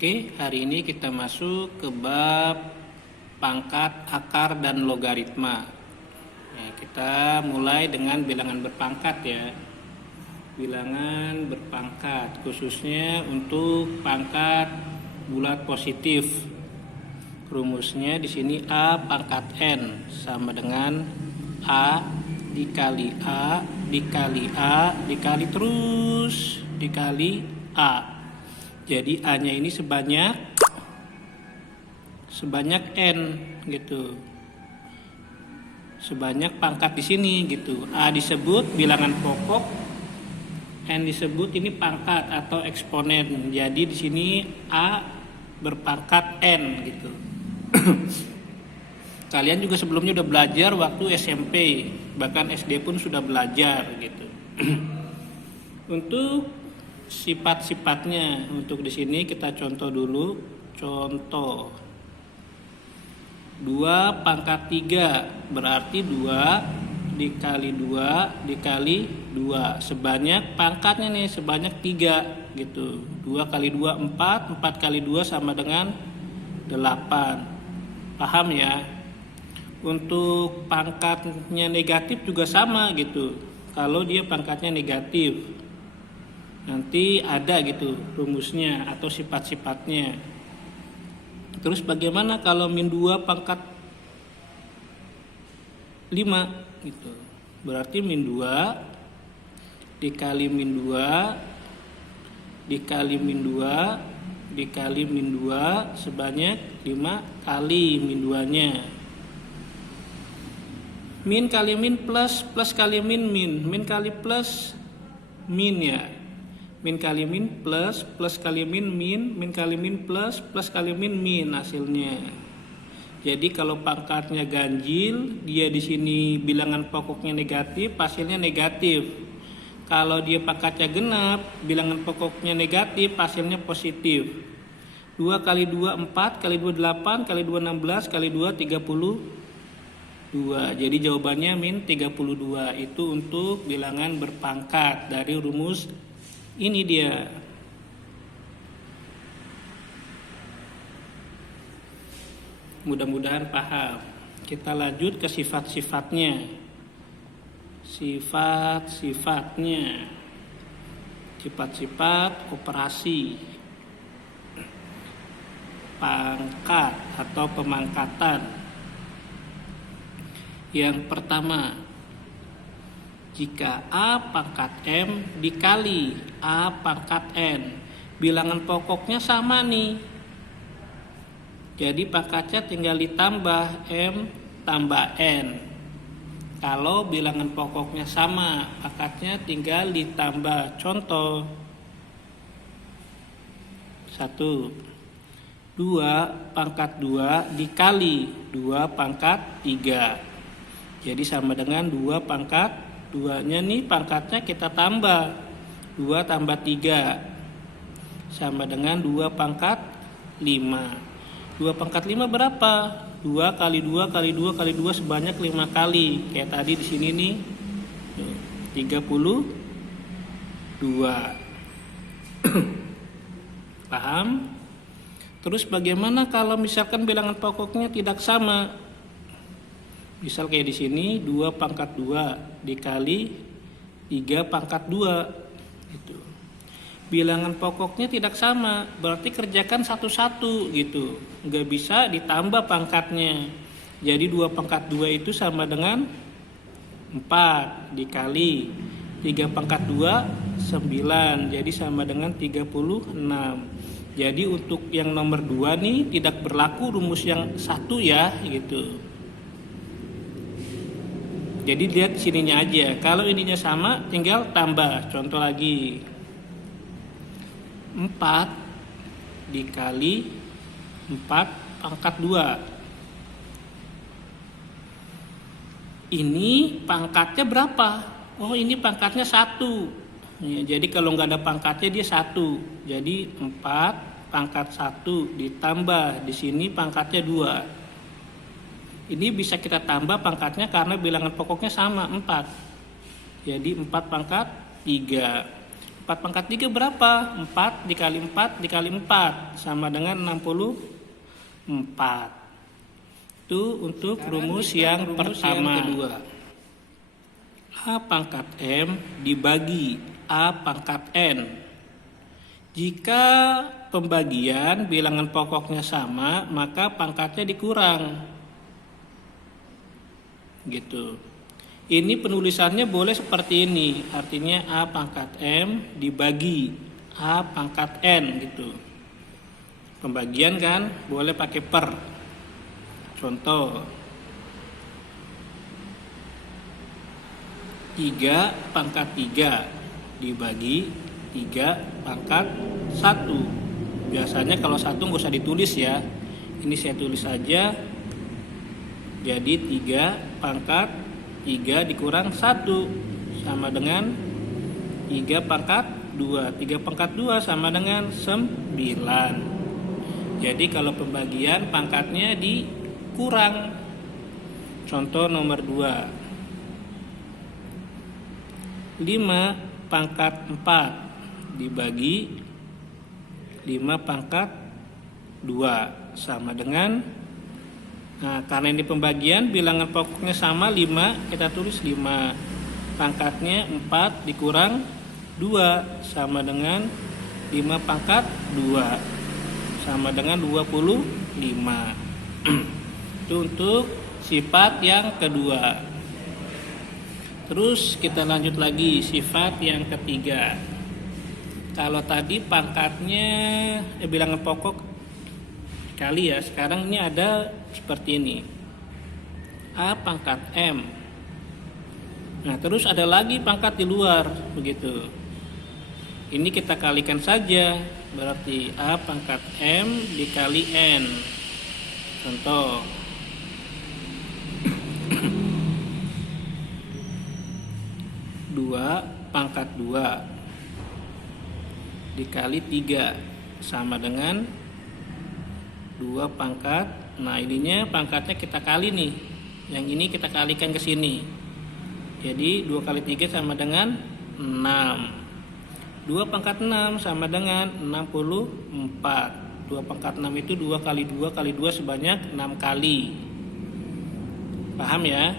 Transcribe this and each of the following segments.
Oke, hari ini kita masuk ke bab pangkat, akar, dan logaritma. Ya, kita mulai dengan bilangan berpangkat ya. Bilangan berpangkat, khususnya untuk pangkat bulat positif. Rumusnya di sini A pangkat N sama dengan A dikali A dikali A dikali terus dikali A. Jadi A-nya ini sebanyak N gitu. Sebanyak pangkat di sini gitu. A disebut bilangan pokok, N disebut ini pangkat atau eksponen. Jadi di sini A berpangkat N gitu. Kalian juga sebelumnya udah belajar waktu SMP, bahkan SD pun sudah belajar gitu. Untuk sifat-sifatnya, untuk di sini kita contoh dulu. Contoh 2 pangkat 3 berarti 2 dikali 2 dikali 2. Sebanyak pangkatnya nih sebanyak 3 gitu. 2 kali 2 4, 4 kali 2 sama dengan 8. Paham ya? Untuk pangkatnya negatif juga sama gitu. Kalau dia pangkatnya negatif, nanti ada gitu rumusnya atau sifat-sifatnya. Terus bagaimana kalau min 2 pangkat 5 gitu. Berarti min 2 dikali min 2 dikali min 2 dikali min 2 sebanyak 5 kali min 2-nya. Min kali min plus, plus kali min min, min kali plus min ya. Min kali min plus, plus kali min min, min kali min plus, plus kali min min hasilnya. Jadi kalau pangkatnya ganjil, dia di sini bilangan pokoknya negatif, hasilnya negatif. Kalau dia pangkatnya genap, bilangan pokoknya negatif, hasilnya positif. 2 kali 2 4, kali 2 8, kali 2 16, kali 2 32. Jadi jawabannya min 32. Itu untuk bilangan berpangkat dari rumus ini dia. Mudah-mudahan paham. Kita lanjut ke sifat-sifatnya. Sifat-sifatnya. Sifat-sifat operasi pangkat atau pemangkatan. Yang pertama, jika A pangkat M dikali A pangkat N, bilangan pokoknya sama nih. Jadi pangkatnya tinggal ditambah M tambah N. Kalau bilangan pokoknya sama, pangkatnya tinggal ditambah. Contoh 1, 2 pangkat 2 dikali 2 pangkat 3. Jadi sama dengan 2 pangkat 2-nya nih pangkatnya kita tambah. 2 tambah 3 sama dengan 2 pangkat 5. 2 pangkat 5 berapa? 2 kali 2 kali 2 kali 2 sebanyak 5 kali. Kayak tadi di sini nih 32. Paham? Terus bagaimana kalau misalkan bilangan pokoknya tidak sama? Misal kayak di sini 2 pangkat 2 dikali 3 pangkat 2 gitu. Bilangan pokoknya tidak sama, berarti kerjakan satu-satu gitu. Nggak bisa ditambah pangkatnya. Jadi 2 pangkat 2 itu sama dengan 4 dikali 3 pangkat 2 9. Jadi sama dengan 36. Jadi untuk yang nomor 2 nih tidak berlaku rumus yang satu ya gitu. Jadi lihat sininya aja. Kalau ininya sama tinggal tambah. Contoh lagi. 4 dikali 4 pangkat 2. Ini pangkatnya berapa? Oh ini pangkatnya 1. Ya, jadi kalau nggak ada pangkatnya dia 1. Jadi 4 pangkat 1 ditambah. Di sini pangkatnya 2. Ini bisa kita tambah pangkatnya karena bilangan pokoknya sama 4. Jadi 4 pangkat 3. 4 4 pangkat 3 berapa? 4 dikali 4 dikali 4 sama dengan 64. Itu untuk rumus yang pertama. Yang kedua. A pangkat M dibagi A pangkat N. Jika pembagian bilangan pokoknya sama, maka pangkatnya dikurang. Gitu. Ini penulisannya boleh seperti ini. Artinya A pangkat M dibagi A pangkat N gitu. Pembagian kan boleh pakai per. Contoh 3 pangkat 3 dibagi 3 pangkat 1. Biasanya kalau 1 nggak usah ditulis ya. Ini saya tulis saja. Jadi 3 pangkat 3 dikurang 1 sama dengan 3 pangkat 2. 3 pangkat 2 sama dengan 9. Jadi kalau pembagian pangkatnya dikurang. Contoh nomor 2. 5 pangkat 4 dibagi 5 pangkat 2 sama dengan, nah karena ini pembagian bilangan pokoknya sama 5, kita tulis 5 pangkatnya 4 dikurang 2 sama dengan 5 pangkat 2 sama dengan 25. Itu untuk sifat yang kedua. Terus kita lanjut lagi sifat yang ketiga. Kalau tadi pangkatnya bilangan pokok kali ya, sekarang ini ada seperti ini. A pangkat M. Nah, terus ada lagi pangkat di luar begitu. Ini kita kalikan saja, berarti A pangkat M dikali N. Contoh 2 pangkat 2 dikali 3 sama dengan 2 pangkat. Nah ininya pangkatnya kita kali nih. Yang ini kita kalikan ke sini. Jadi 2 kali 3 sama dengan 6. 2 pangkat 6 sama dengan 64. 2 pangkat 6 itu 2 kali 2 kali 2 sebanyak 6 kali. Paham ya?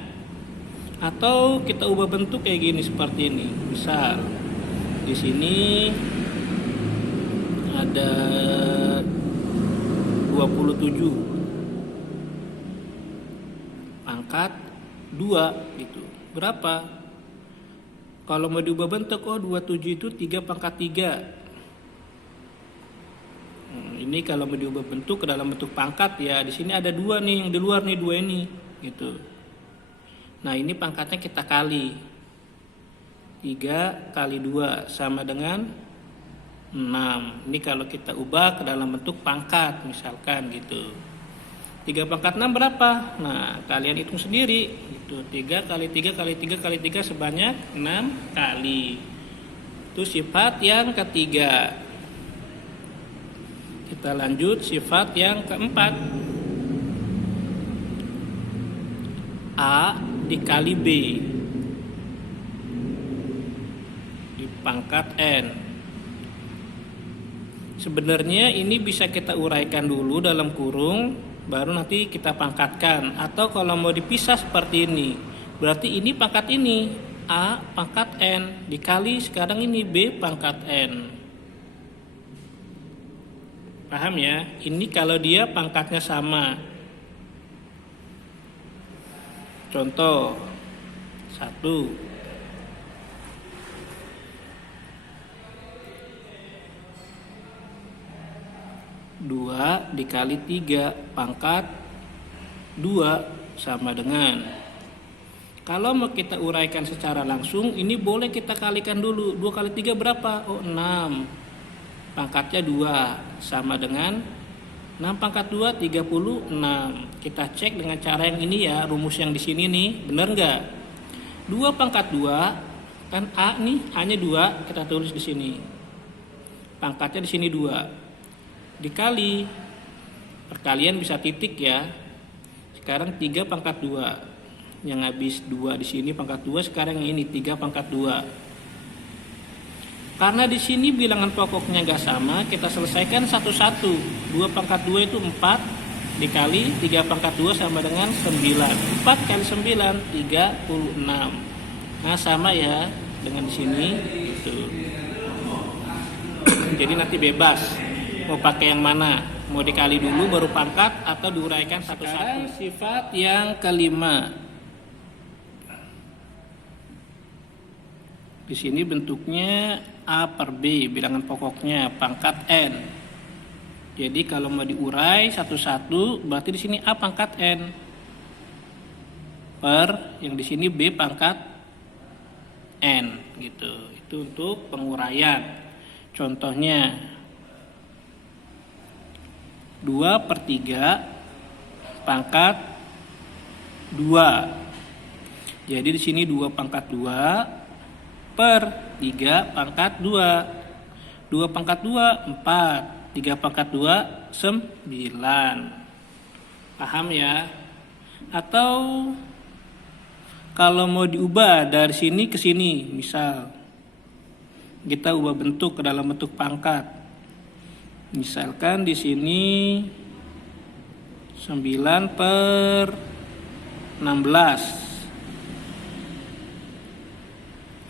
Atau kita ubah bentuk kayak gini seperti ini. Misal di sini ada 27 pangkat 2 gitu. Berapa? Kalau mau diubah bentuk, 27 itu 3 pangkat 3. Ini kalau mau diubah bentuk ke dalam bentuk pangkat ya, di sini ada 2 nih, yang di luar nih 2 ini gitu. Nah ini pangkatnya kita kali 3 kali 2 sama dengan 6. Ini kalau kita ubah ke dalam bentuk pangkat misalkan gitu. 3 pangkat 6 berapa? Nah kalian hitung sendiri gitu. 3 kali 3 kali 3 kali 3 sebanyak 6 kali. Itu sifat yang ketiga. Kita lanjut sifat yang keempat. A dikali B di pangkat N. Sebenarnya ini bisa kita uraikan dulu dalam kurung, baru nanti kita pangkatkan. Atau kalau mau dipisah seperti ini, berarti ini pangkat ini A pangkat N dikali sekarang ini B pangkat N. Paham ya? Ini kalau dia pangkatnya sama. Contoh 1. 2 dikali 3 pangkat 2 sama dengan. Kalau mau kita uraikan secara langsung, ini boleh kita kalikan dulu. 2 kali 3 berapa? 6. Pangkatnya 2 sama dengan 6 pangkat 2 36. Kita cek dengan cara yang ini ya, rumus yang di sini nih, benar nggak? 2 pangkat 2 kan A nih, A-nya 2, kita tulis di sini. Pangkatnya di sini 2. Dikali, perkalian bisa titik ya. Sekarang 3 pangkat 2. Yang habis 2 di sini pangkat 2, sekarang yang ini 3 pangkat 2. Karena di sini bilangan pokoknya nggak sama, kita selesaikan satu-satu. 2 pangkat 2 itu 4 dikali 3 pangkat 2 sama dengan 9. 4 kali 9 36. Nah, sama ya dengan di sini gitu. Jadi nanti bebas mau pakai yang mana, mau dikali dulu baru pangkat atau diuraikan satu-satu. Sifat yang kelima. Di sini bentuknya A per B, bilangan pokoknya pangkat N. Jadi kalau mau diurai satu-satu, berarti di sini A pangkat N per yang di sini B pangkat N gitu. Itu untuk penguraian. Contohnya 2 per 3 pangkat 2. Jadi di sini 2 pangkat 2 per 3 pangkat 2. 2 pangkat 2 4, 3 pangkat 2 9. Paham ya? Atau kalau mau diubah dari sini ke sini, misal kita ubah bentuk ke dalam bentuk pangkat. Misalkan di sini 9 per 16.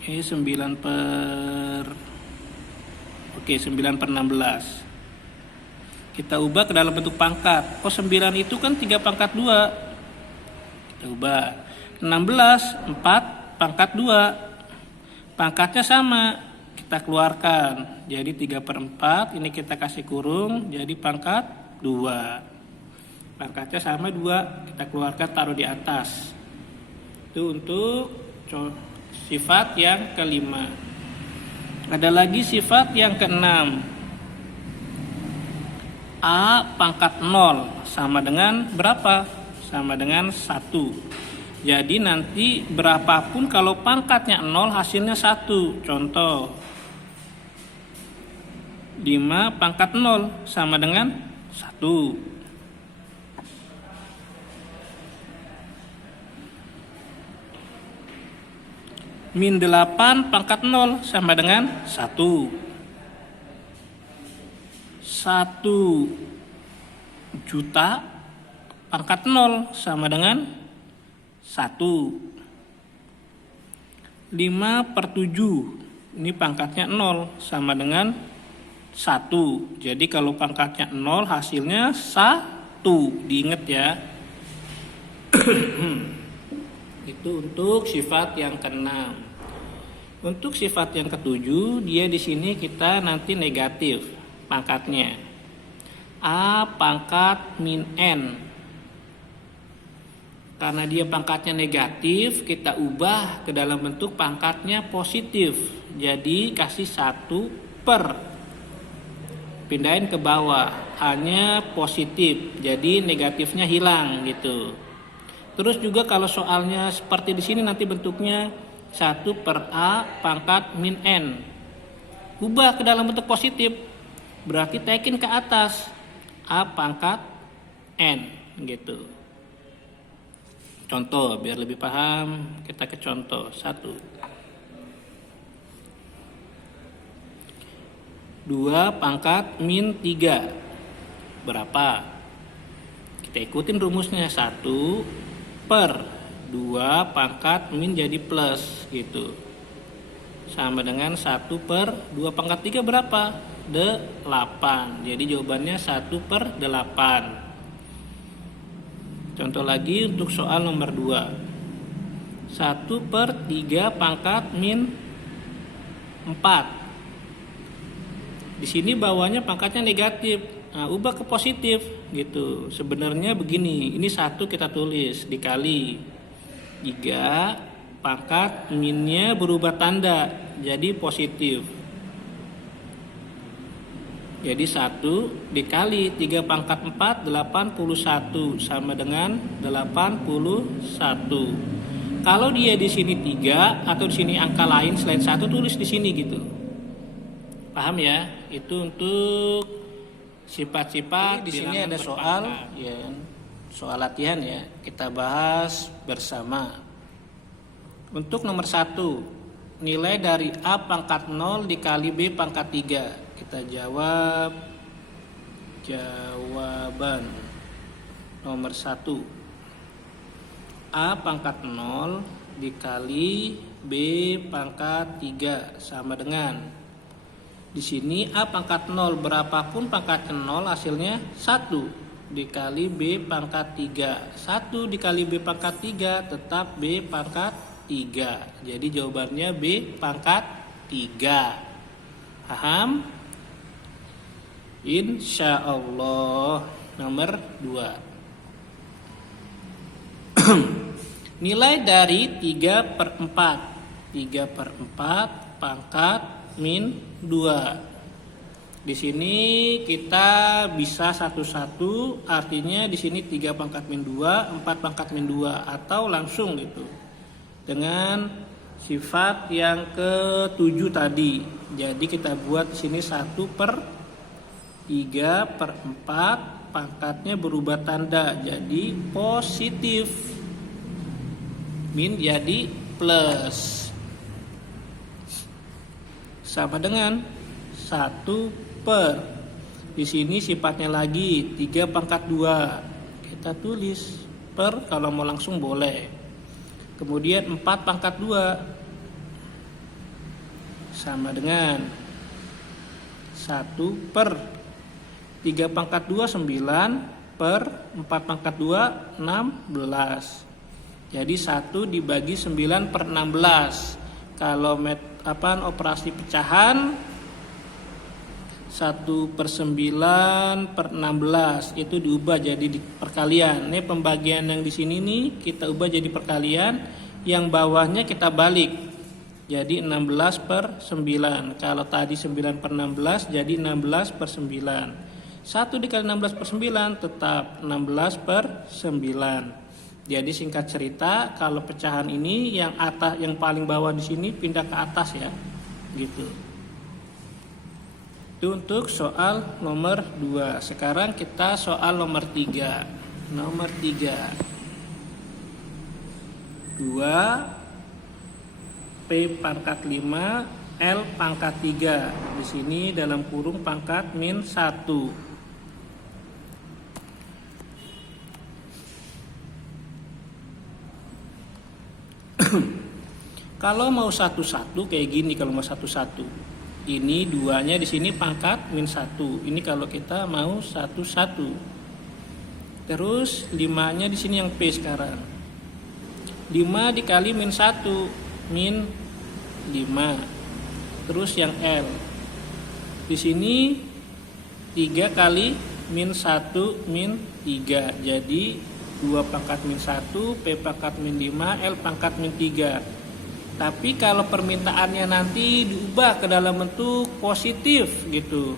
9 per 16. Kita ubah ke dalam bentuk pangkat. 9 itu kan 3 pangkat 2. Kita ubah. 16 4 pangkat 2. Pangkatnya sama, kita keluarkan. Jadi 3 per 4, ini kita kasih kurung, jadi pangkat 2. Pangkatnya sama 2, kita keluarkan taruh di atas. Itu untuk sifat yang kelima. Ada lagi sifat yang keenam. A pangkat 0 sama dengan berapa? Sama dengan 1. Jadi nanti berapapun kalau pangkatnya 0 hasilnya 1. Contoh 5 pangkat 0 sama dengan 1. Min 8 pangkat 0 sama dengan 1. 1 juta pangkat 0 sama dengan 1. 5 per 7. Ini pangkatnya 0 sama dengan 1. Jadi kalau pangkatnya 0 hasilnya 1. Diingat ya. Itu untuk sifat yang keenam. Untuk sifat yang ketujuh, dia di sini kita nanti negatif pangkatnya. A pangkat min N. Karena dia pangkatnya negatif, kita ubah ke dalam bentuk pangkatnya positif. Jadi kasih 1 per. Pindahin ke bawah, hanya positif. Jadi negatifnya hilang gitu. Terus juga kalau soalnya seperti di sini nanti bentuknya 1 per A pangkat min N. Ubah ke dalam bentuk positif. Berarti taikin ke atas. A pangkat N gitu. Contoh biar lebih paham, kita ke contoh 1. 2 pangkat min 3. Berapa? Kita ikutin rumusnya. 1 per 2 pangkat min jadi plus gitu. Sama dengan 1 per 2 pangkat 3 berapa? 8. Jadi jawabannya 1 per 8. Contoh lagi untuk soal nomor 2. 1 per 3 pangkat min 4. Di sini bawahnya pangkatnya negatif. Nah, ubah ke positif gitu. Sebenarnya begini, ini 1 kita tulis dikali 3 pangkat minnya berubah tanda jadi positif. Jadi 1 dikali 3 pangkat 4 81 sama dengan 81. Kalau dia di sini 3 atau di sini angka lain selain 1 tulis di sini gitu. Paham ya? Itu untuk sifat-sifat. Di sini ada soal ya. Soal latihan ya. Kita bahas bersama. Untuk nomor 1, nilai dari A pangkat 0 dikali B pangkat 3. Kita jawab jawaban nomor 1. A pangkat 0 dikali B pangkat 3 sama dengan, di sini A pangkat 0 berapapun pangkatnya 0 hasilnya 1 dikali B pangkat 3. 1 dikali B pangkat 3 tetap B pangkat 3. Jadi jawabannya B pangkat 3. Paham? Insya Allah. Nomor 2. Nilai dari 3/4. 3/4 pangkat min 2. Di sini kita bisa satu-satu, artinya di sini 3 pangkat min 2, 4 pangkat min 2, atau langsung gitu. Dengan sifat yang ke-7 tadi. Jadi kita buat di sini 1/3/4, pangkatnya berubah tanda jadi positif. Min jadi plus. Sama dengan 1 per. Di sini sifatnya lagi 3 pangkat 2. Kita tulis per, kalau mau langsung boleh. Kemudian 4 pangkat 2 sama dengan 1 per 3 pangkat 2 9 per 4 pangkat 2 16. Jadi 1 dibagi 9/16. Kalau operasi pecahan 1/9/16 itu diubah jadi perkalian. Ini pembagian yang di sini nih kita ubah jadi perkalian, yang bawahnya kita balik. Jadi 16/9. Kalau tadi 9/16 jadi 16/9. 1 dikali 16/9 tetap 16/9. Jadi singkat cerita, kalau pecahan ini yang atas, yang paling bawah di sini pindah ke atas ya. Gitu. Itu untuk soal nomor 2. Sekarang kita soal nomor 3. Nomor 3. 2 P pangkat 5 L pangkat 3. Di sini dalam kurung pangkat min 1. Kalau mau satu-satu kayak gini, kalau mau satu-satu. Ini 2-nya di sini pangkat min 1. Ini kalau kita mau satu-satu. Terus 5-nya di sini yang P sekarang. 5 dikali min 1 min 5. Terus yang L. Di sini 3 kali min 1 min 3. Jadi 2 pangkat min 1, P pangkat min 5, L pangkat min 3. Tapi kalau permintaannya nanti diubah ke dalam bentuk positif gitu,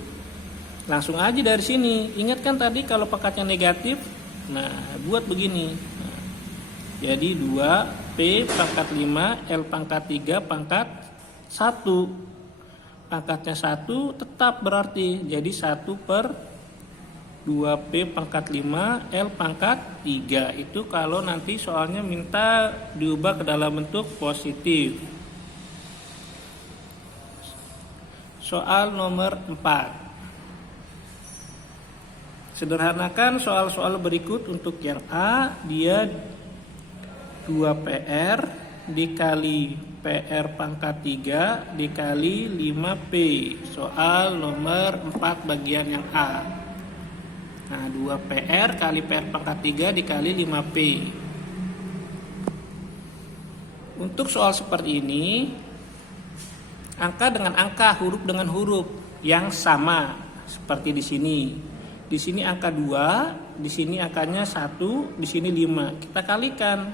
langsung aja dari sini. Ingat kan tadi kalau pangkatnya negatif, nah buat begini. Nah, jadi 2 P pangkat 5, L pangkat 3 pangkat 1. Pangkatnya 1 tetap berarti jadi 1/2P pangkat 5 L pangkat 3. Itu kalau nanti soalnya minta diubah ke dalam bentuk positif. Soal nomor 4. Sederhanakan soal-soal berikut. Untuk yang A, dia 2PR dikali PR pangkat 3 dikali 5P. Soal nomor 4 bagian yang A. Nah, 2PR kali PR pangkat 3 dikali 5P. Untuk soal seperti ini, angka dengan angka, huruf dengan huruf yang sama seperti di sini. Di sini angka 2, di sini angkanya 1, di sini 5. Kita kalikan.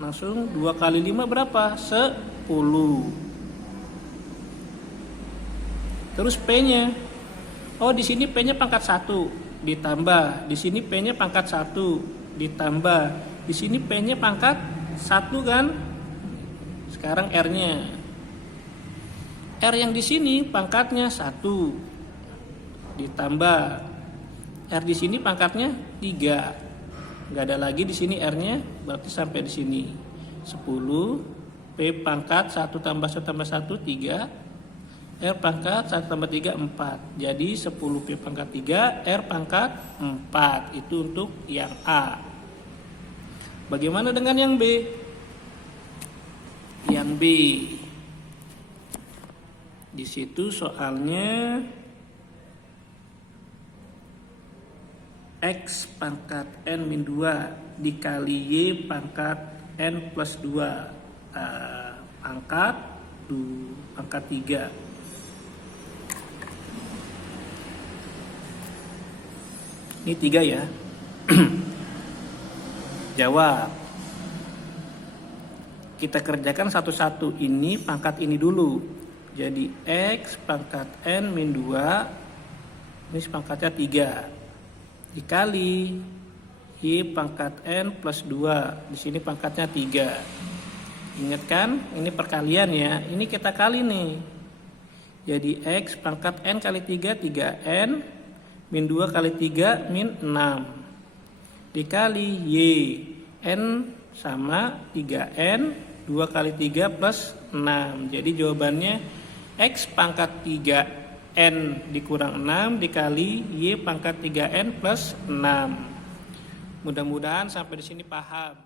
Langsung 2 kali 5 berapa? 10. Terus P-nya. Oh, di sini P-nya pangkat 1. Ditambah, di sini P-nya pangkat 1, ditambah, di sini P-nya pangkat 1 kan? Sekarang R-nya. R yang di sini pangkatnya 1, ditambah R di sini pangkatnya 3. Enggak ada lagi di sini R-nya, berarti sampai di sini 10 P pangkat 1 tambah 1 tambah 1, 3. R pangkat 1 tambah 3, 4. Jadi 10 P pangkat 3, R pangkat 4. Itu untuk yang A. Bagaimana dengan yang B? Yang B. Di situ soalnya X pangkat N min 2 dikali Y pangkat N plus 2 pangkat 3. Ini 3 ya. Jawab. Kita kerjakan satu-satu. Ini pangkat ini dulu. Jadi X pangkat N min 2. Ini pangkatnya 3. Dikali Y pangkat N plus 2. Di sini pangkatnya 3. Ingat kan? Ini perkalian ya. Ini kita kali nih. Jadi X pangkat N kali 3, 3N. Min 2 kali 3 min 6 dikali Y N sama 3N 2 kali 3 plus 6. Jadi jawabannya X pangkat 3N dikurang 6 dikali Y pangkat 3N plus 6. Mudah-mudahan sampai di sini paham.